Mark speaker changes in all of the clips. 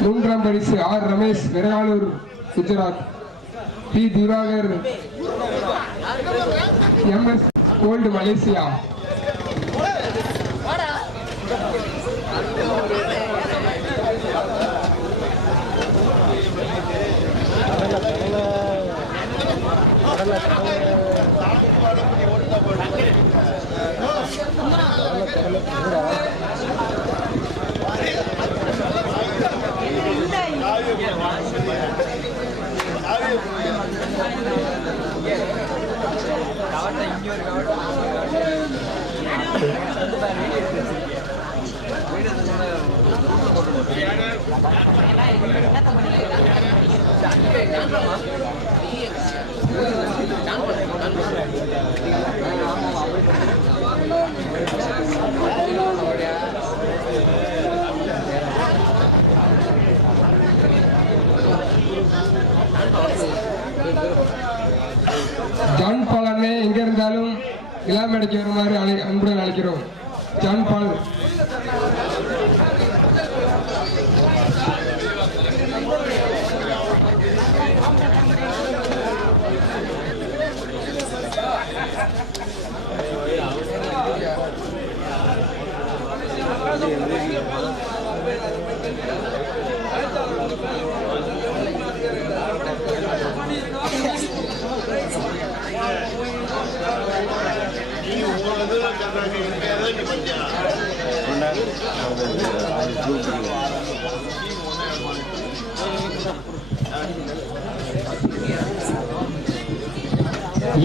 Speaker 1: மூன்றாம் பரிசு R Ramesh Viraiyalur Gujarat. P. Diwakar MS gold Malaysia. John Paul அண்ணே எங்க இருந்தாலும் இளமேடைக்கு வருமாறு அழை அன்புடன் அழைக்கிறோம். ஜான் பால்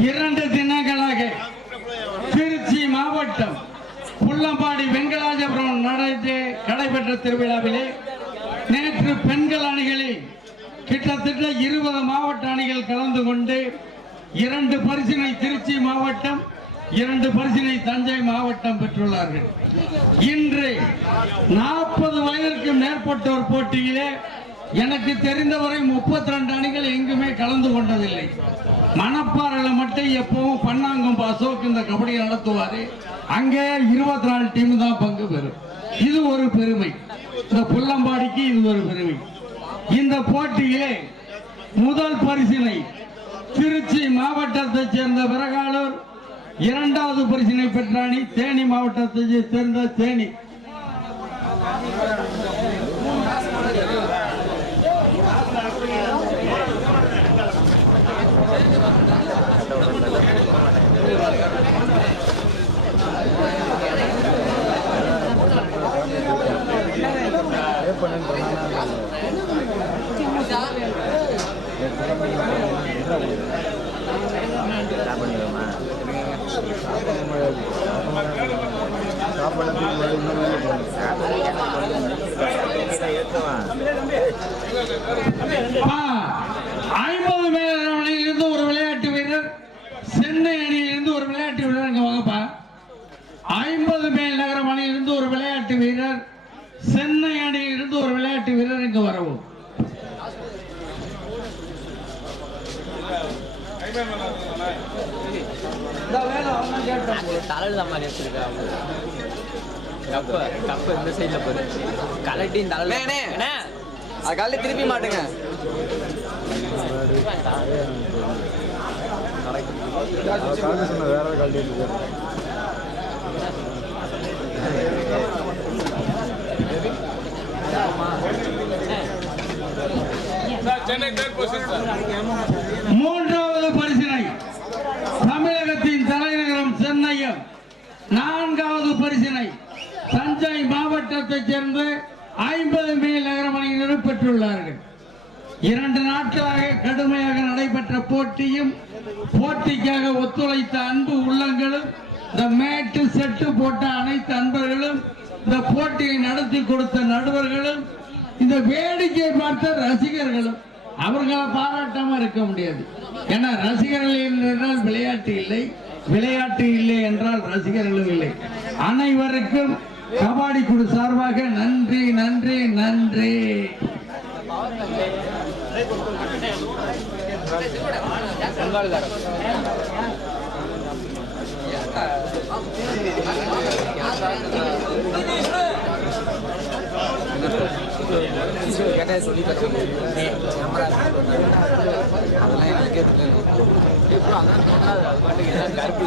Speaker 2: இரண்டு தினங்களாக திருச்சி மாவட்டம் புள்ளம்பாடி வெங்கடாஜபுரம் நடந்து நடைபெற்ற திருவிழாவிலே நேற்று பெண்கள் அணிகளில் கிட்டத்தட்ட இருபது மாவட்ட அணிகள் கலந்து கொண்டு இரண்டு பரிசினை திருச்சி மாவட்டம் இரண்டு பரிசினை தஞ்சை மாவட்டம் பெற்றுள்ளார்கள். இன்று நாற்பது வயதிற்கு மேற்பட்டோர் போட்டியிலே எனக்கு தெரிந்தவரை முப்பத்தி ரெண்டு அணிகள் எங்குமே கலந்து கொண்டதில்லை. மணப்பாறையில் மட்டும் எப்பவும் பண்ணாங்கம் அசோக் இந்த கபடி நடத்துவாரு. அங்கே இருபத்தி நாலு டீம் தான் பங்கு பெறும். இது ஒரு பெருமை. இந்த புல்லம்பாடிக்கு இது ஒரு பெருமை. இந்த போட்டியிலே முதல் பரிசினை திருச்சி மாவட்டத்தைச் சேர்ந்த பிறகாலூர் இரண்டாவது பரிசினை பெற்ற அணி தேனி மாவட்டத்தை சேர்ந்த தேனி ஐம்பது மேல் அணியிலிருந்து ஒரு விளையாட்டு வீரர் சென்னை அணியிலிருந்து ஒரு விளையாட்டு வீரர் இங்க வாங்கப்பா ஐம்பது மேல் நகரம் அணியிலிருந்து ஒரு விளையாட்டு வீரர் சென்னை அணியிலிருந்து ஒரு விளையாட்டு வீரர் இங்க வரவும்
Speaker 3: தலையில தான் மாதிரி வச்சிருக்கா கப்ப சைடுல போரு கலட்டின் தலையில அது கழட்டி திருப்பி மாட்டுங்க.
Speaker 4: வேற கழட்டி
Speaker 2: மூன்றாவது பரிசினை தமிழகத்தின் தலைநகரம் சென்னையும் நான்காவது பரிசினை மாவட்டத்தைச் சேர்ந்த ஐம்பது மேல் நகரம் அணியினர் பெற்றுள்ளார்கள். இரண்டு நாட்களாக கடுமையாக நடைபெற்ற போட்டியும் போட்டிக்காக ஒத்துழைத்த அன்பு உள்ளங்களும் இந்த மேட்டு செட்டு போட்ட அனைத்து அன்பர்களும் இந்த போட்டியை நடத்தி கொடுத்த நடுவர்களும் இந்த வேடிக்கை பார்த்த ரசிகர்களும் அவர்களை பாராட்டாம இருக்க முடியாது. ஏன்னா ரசிகர்கள் என்றால் விளையாட்டு இல்லை விளையாட்டு இல்லை என்றால் ரசிகர்களும் இல்லை. அனைவருக்கும் கபாடி குழு சார்பாக நன்றி நன்றி நன்றி.
Speaker 3: கேட்டால் சொல்லி தர அதெல்லாம் எனக்கே தெரியல கருப்பு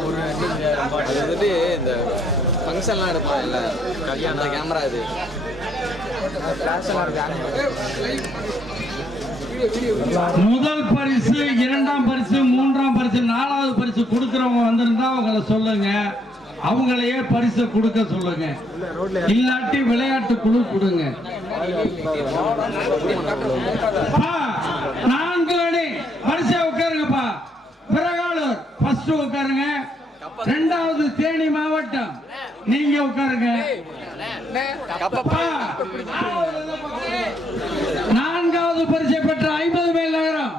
Speaker 3: ஒரு வந்துட்டு இந்த ஃபங்க்ஷன்லாம் எடுப்பாங்கல்ல கல்யாணம் அந்த கேமரா இது.
Speaker 2: முதல் பரிசு இரண்டாம் பரிசு மூன்றாம் பரிசு நாலாவது பரிசு கொடுக்கறவங்க வந்திருந்தா அவங்கள சொல்லுங்க. அவங்களையே பரிசு கொடுக்க சொல்லுங்க. இல்லாட்டி விளையாட்டு குழு கொடுங்க. பா, நான்கு அணி வரிசையா உட்காருங்கப்பா. பிறகாலூர் ஃபர்ஸ்ட் உட்காருங்க. ரெண்டாவது தேனி மாவட்டம். நீங்க உட்காருங்க. நான்காவது பரிசை பெற்ற ஐம்பது மைல் நகரம்.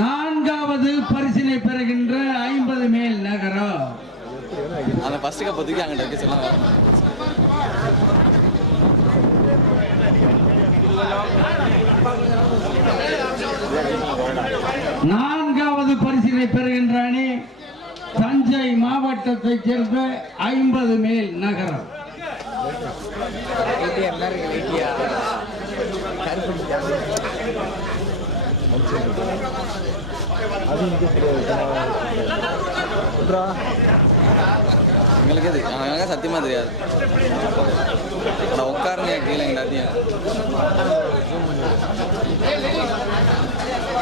Speaker 2: நான்காவது பரிசினை பெறுகின்ற ஐம்பது மேல் நகரம்.
Speaker 3: அந்த ஃபர்ஸ்ட் கப்பை தூக்கி அங்கிட்ட வைக்க சொல்லலாம்
Speaker 2: நான்காவது பரிசினை பெறுகின்ற அணி தஞ்சை மாவட்டத்தை சேர்ந்த ஐம்பது மேல் நகரம்.
Speaker 3: எங்களுக்கு அது எனக்கு சத்தியமா தெரியாது நான் உட்காருங்க கீழே எல்லாத்தையும்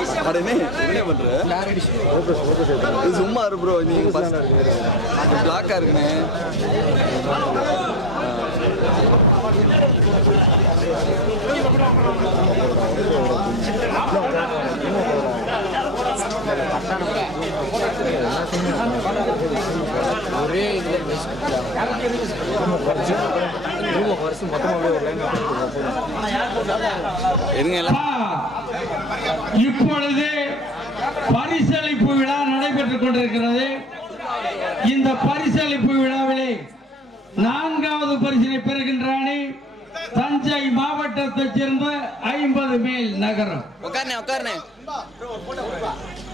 Speaker 3: என்ன பண்ற? இது சும்மா இரு ப்ரோ நீங்க பிளாக்கா இருக்குண்ணே ஒரே இதுல இருங்க எல்லாம்
Speaker 2: அப்பா, இப்பொழுது பரிசளிப்பு விழா நடைபெற்றுக் கொண்டிருக்கிறது. இந்த பரிசளிப்பு விழாவிலே நான்காவது பரிசினை பெறுகின்ற அணி தஞ்சை மாவட்டத்தைச் சேர்ந்த ஐம்பது மேல் நகரம்.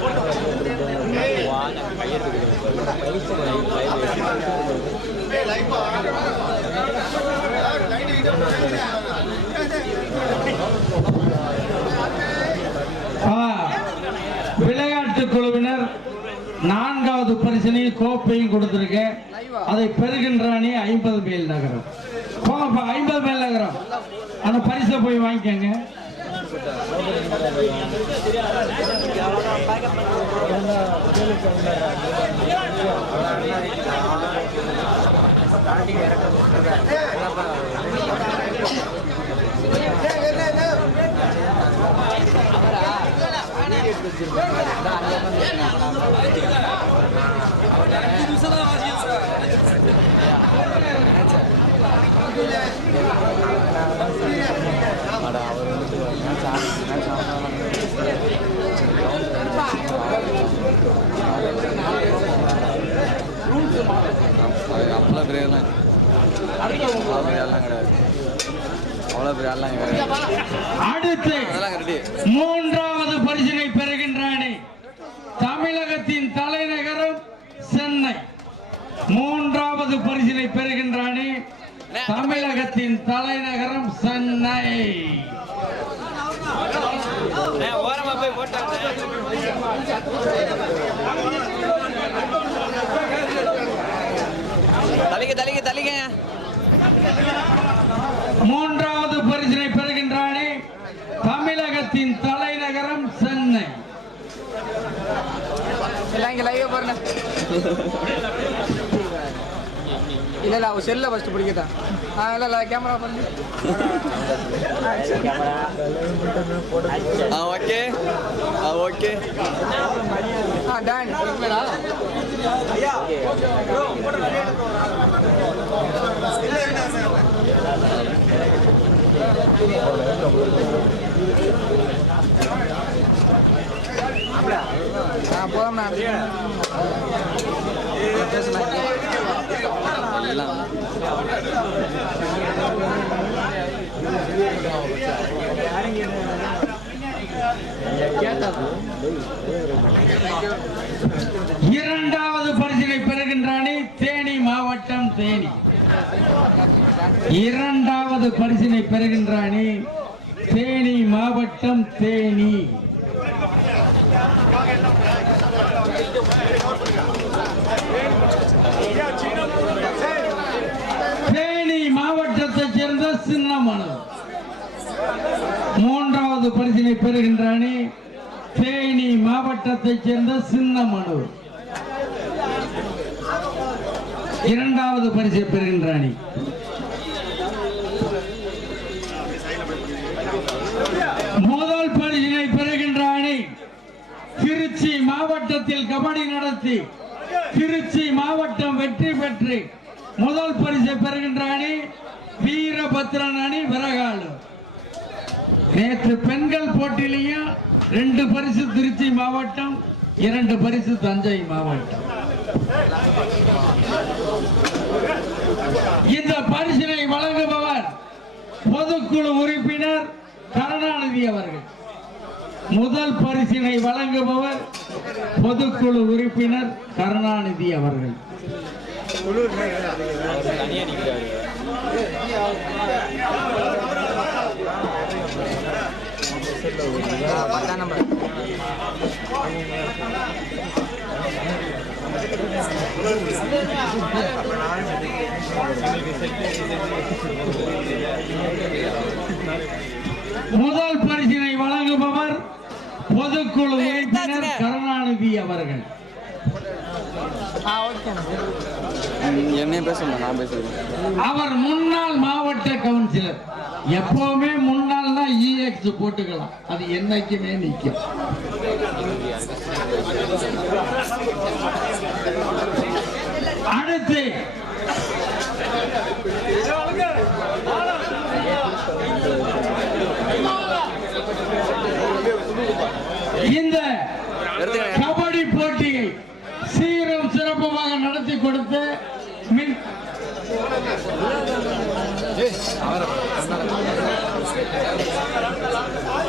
Speaker 3: உட்காருண்ணே
Speaker 2: ஆ, விளையாட்டு குழுவினர் நான்காவது பரிசனையும் கோப்பையும் கொடுத்திருக்கேன் அதை பெறுகின்ற அணி ஐம்பது மைல் நகரம் போங்கப்பா ஐம்பது மைல் நகரம் அந்த பரிசை போய் வாங்கிக்கோங்க
Speaker 3: அது அவ்வளோ பெரிய ஆள்லாம் அவ்வளோ பெரிய கிடையாது. அவ்வளோ பெரிய ஆள்லாம் கிடையாது
Speaker 2: அடுத்து மூன்றாவது பரிசினை பெறுகின்ற அணி தமிழகத்தின் தலைநகரம் சென்னை. மூன்றாவது பரிசினை பெறுகின்ற அணி தமிழகத்தின் தலைநகரம் சென்னை.
Speaker 3: தலிக்க
Speaker 2: மூன்றாவது பரிசினை பெறுகின்ற அணி தமிழகத்தின் தலைநகரம் சென்னை
Speaker 3: பாருங்க. இல்ல இல்ல அவ செல்ல ஃபர்ஸ்ட் பிடிக்கட்டா. ஆ இல்ல இல்ல கேமரா பண்ணு.
Speaker 5: ஆ ஓகே ஆ ஓகே
Speaker 3: ஆ டான் ஆ போதும்ண்ணா
Speaker 2: இரண்டாவது பரிசிலை பெறுகின்ற அணி தேனி மாவட்டம் தேனி. இரண்டாவது பரிசினை பெறுகின்ற அணி தேனி மாவட்டம் தேனி மாவட்டத்தைச் சேர்ந்த சமமானது மூன்றாவது பரிசினை பெறுகின்ற அணி தேனி மாவட்டத்தைச் சேர்ந்த சின்ன மனு இரண்டாவது பரிசை பெறுகின்ற அணி. முதல் பரிசினை பெறுகின்ற அணி திருச்சி மாவட்டத்தில் கபடி நடத்தி திருச்சி மாவட்டம் வெற்றி பெற்று முதல் பரிசை பெறுகின்ற அணி வீரபத்ரன் அணி நேற்று பெண்கள் போட்டியிலையும் ரெண்டு பரிசு திருச்சி மாவட்டம் இரண்டு பரிசு தஞ்சை மாவட்டம். இந்த பரிசினை வழங்குபவர் பொதுக்குழு உறுப்பினர் கருணாநிதி அவர்கள். முதல் பரிசினை வழங்குபவர் பொதுக்குழு உறுப்பினர் கருணாநிதி அவர்கள்.
Speaker 3: பத்தாம் நம்பர்
Speaker 2: முதல் பரிசினை வழங்குபவர் பொதுக்குழு உறுப்பினர் கருணாநிதி அவர்கள்.
Speaker 5: என்னைய பேசணும் நான் பேசுறேன்
Speaker 2: அவர் முன்னாள் மாவட்ட கவுன்சிலர். எப்பவுமே முன்னாள்னா இஎக்ஸ் போட்டுக்கலாம். அது என்னைக்குமே நிற்கும் அடுத்து. இந்த கபடி போட்டியை சீரும் சிறப்புமாக நடத்தி கொடுத்த மின் இந்த